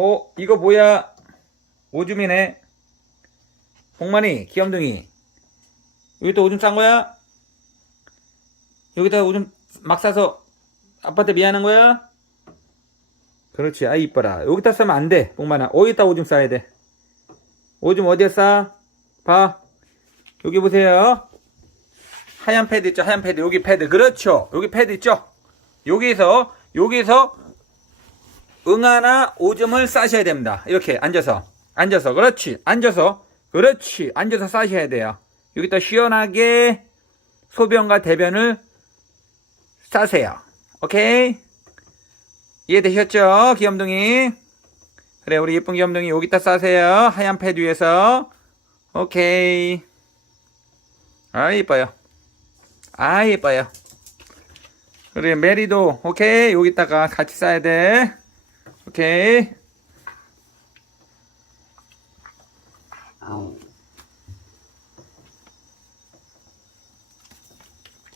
어, 이거 뭐야? 오줌이네. 복만이, 귀염둥이. 여기다 오줌 싼 거야? 여기다 오줌 막 싸서 아빠한테 미안한 거야? 그렇지. 아이, 이뻐라. 여기다 싸면 안 돼. 복만아. 어디다 오줌 싸야 돼? 오줌 어디에 싸? 봐. 여기 보세요. 하얀 패드 있죠? 하얀 패드. 여기 패드. 그렇죠. 여기 패드 있죠? 여기서, 여기서 응아나 오줌을 싸셔야 됩니다. 이렇게 앉아서. 앉아서. 그렇지. 앉아서. 그렇지. 앉아서 싸셔야 돼요. 여기다 시원하게 소변과 대변을 싸세요. 오케이? 이해되셨죠? 귀염둥이. 그래, 우리 예쁜 귀염둥이 여기다 싸세요. 하얀 패드 위에서. 오케이. 아, 이뻐요. 아, 이뻐요. 그래, 메리도, 오케이. 여기다가 같이 싸야 돼. 오케이. 아우.